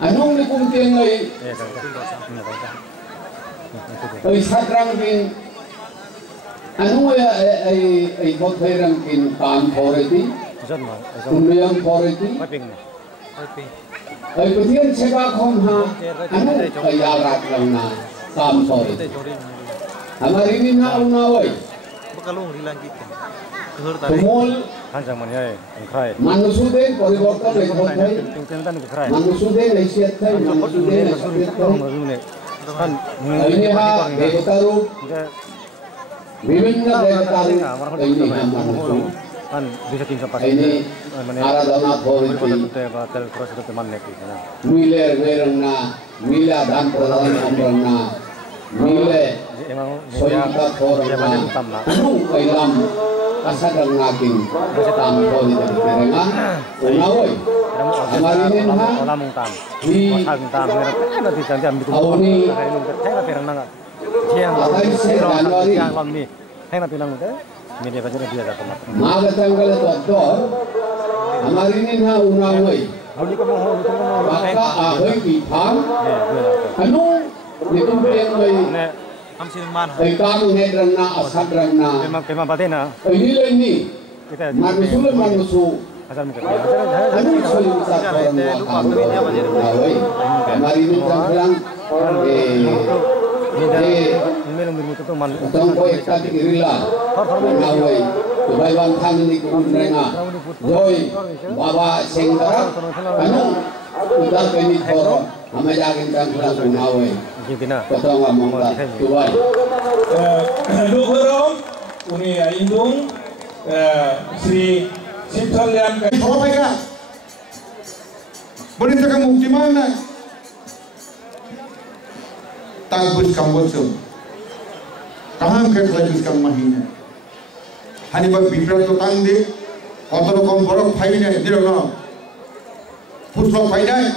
anong ni kung tiyan ay sadrang kin anong ay botherang kin kan authority kunuyang authority ay putiyan seba khom ha anong ay yarat lang na kam authority hamarini na unaway bakalong dilangkit tumol manusuden pariborton ay bothay manusuden ay siyathay manusuden ay siyathay ini ha devataru विभिन्न देवताओं ini manusia kan bisa tinggal pas ini aradana authority mile verna mila dan pradhan amrana mile soyita thorna anu kailam kasadang naking tam thori dari terengan unawai amarin ha di nanti jangan ambil awni saya terang nang yang Januari hang nanti nang udah media baca dia jatuh mata maga tanggal doktor amarin ha unawai maka ahoy kipang anu nitumpian may ay kami hedran na asadran na memang batena ini manusul asal muka anu sulit sa orang away amarin tanggalang Utang ko ekta kirila, naway, tubay bang thang ni kumrenga, joy, baba sengdara, anu, udah kini koro, hama yakin tanggalang kunaway, ketong amongla, tubay. Luhurom, uni indung, Sri Sithalyan. Apa ya? Boleh tak mukti mana? Tagbus kambosum, kaham kerja kam mahina. Hani bab bibrat to tang de, kotor kom borok fai ne, dilo no. Putrok fai ne,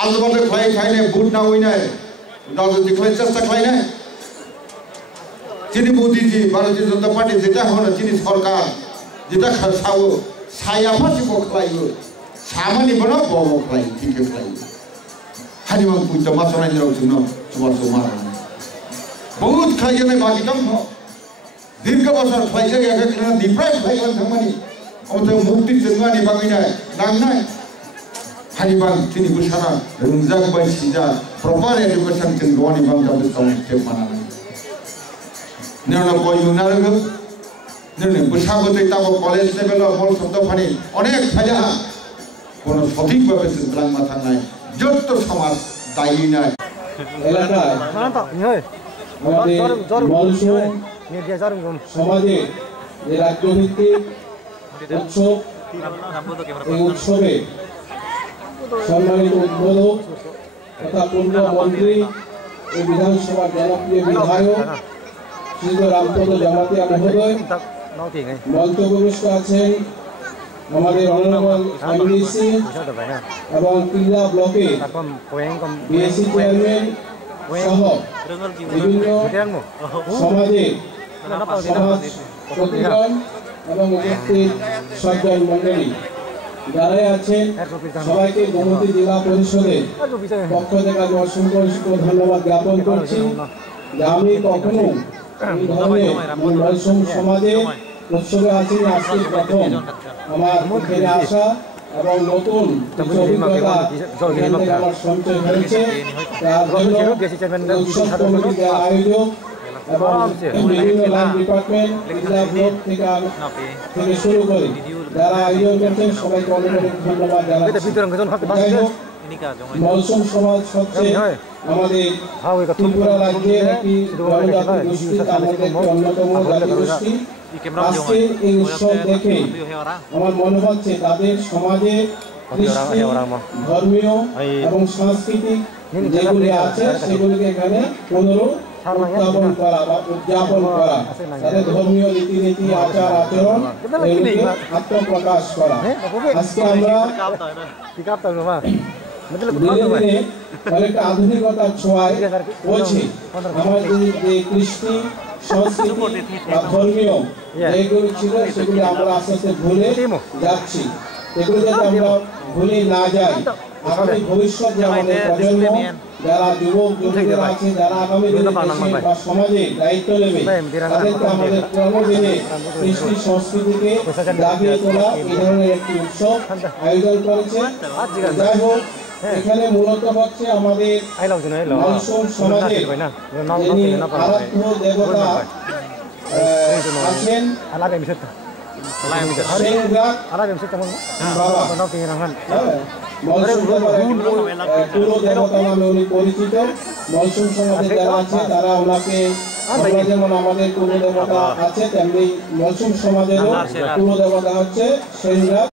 alu bade fai ne, boot na hoi ne, dalu dikhai chesta fai ne. Chini Modi ji, Bharatiya Janata Party jeta hono chini sarkar, jeta khasao, saya pasti ko khlai go, samani bana bomo khlai, ठीक है khlai. Hani mang punca masana jero suno. बहुत खाई में बाकी कम हो दिन का बसर खाई से क्या करना डिप्रेस खाई कर थमनी और तो मुक्ति जंगानी बाकी ना नांगना हनी बांग चीनी बुशारा रंजाक बाई सीजा प्रॉपर एजुकेशन जंगवानी बांग जब काउंट के माना नेरना कोई यूनारग नेरने बुशाबते ताबो कॉलेज लेवल और शब्द फानी अनेक खाया कोनो सঠিক ভাবে চিন্তাং মাথা নাই যত সমাজ দায়ী নাই এলাকায় সমাজে যে রাজ্যভিত্তিক উৎসব এই উৎসবে সম্মানিত উদ্বোধক তথা পূর্ণ মন্ত্রী এই বিধানসভার জনপ্রিয় বিধায়ক শ্রী রামপদ জামাতিয়া মহোদয় মঞ্চ উপবিষ্ট আছেন আমাদের অনারেবল এমডিসি এবং কিল্লা ব্লকে বিএসসি চেয়ারম্যান সহ বিভিন্ন সমাজে সমাজ প্রতিগণ এবং উপস্থিত সজ্জন মণ্ডলী যারাই আছেন সবাইকে গোমতী জেলা পরিষদের পক্ষ থেকে আমি অসংখ্য ধন্যবাদ জ্ঞাপন করছি যে আমি কখনো এই ধরনের মলসুম সমাজে উৎসবে আছি আজকে প্রথম আমার এখানে আসা এবং নতুন অভিজ্ঞতা আমার সঞ্চয় হয়েছে তার জন্য উৎসব কমিটির যারা আয়োজক এবং বিভিন্ন লাইন ডিপার্টমেন্ট জেলা ব্লক থেকে শুরু করে যারা আয়োজন করছেন সবাইকে অনেক অনেক ধন্যবাদ জানাচ্ছি। মলসুম সমাজ হচ্ছে আমাদের ত্রিপুরা রাজ্যের একটি জনজাতি গোষ্ঠী, তার মধ্যে একটি অন্যতম জাতিগোষ্ঠী। আজকে এই উৎসব দেখে আমার মনে হচ্ছে তাদের সমাজে কৃষ্টি ধর্মীয় এবং সাংস্কৃতিক যেগুলি আছে সেগুলিকে এখানে পুনরুত্থাপন করা বা উদযাপন করা, তাদের ধর্মীয় রীতিনীতি আচার আচরণ এগুলিকে আত্মপ্রকাশ করা। আজকে আমরা ধীরে ধীরে অনেকটা আধুনিকতার ছোঁয়ায় বলছি আমাদের যে কৃষ্টি সংস্কৃতি বা ধর্মীয় যেগুলি ছিল সেগুলি আমরা আস্তে আস্তে ভুলে যাচ্ছি। এগুলো যাতে আমরা ভুলে না যাই আগামী ভবিষ্যৎ যে আমাদের প্রজন্ম যারা যুবক যুবতীরা আছে যারা আগামী দিনে দেশে বা সমাজে দায়িত্ব নেবে তাদেরকে আমাদের পুরনো দিনে কৃষ্টি সংস্কৃতিকে জাগিয়ে তোলা এই ধরনের একটি উৎসব আয়োজন করেছে। যাই হোক এখানে মূলত হচ্ছে আমাদের মনসুন সমাজের যিনি আরাধ্য দেবতা আছেন পুরো দেবতা নামে উনি পরিচিত। মনসুন সমাজে যারা আছে তারা ওনাকে যেমন আমাদের কুলো দেবতা আছে তেমনি মনসুন সমাজেরও কুলো দেবতা হচ্ছে সেনরা।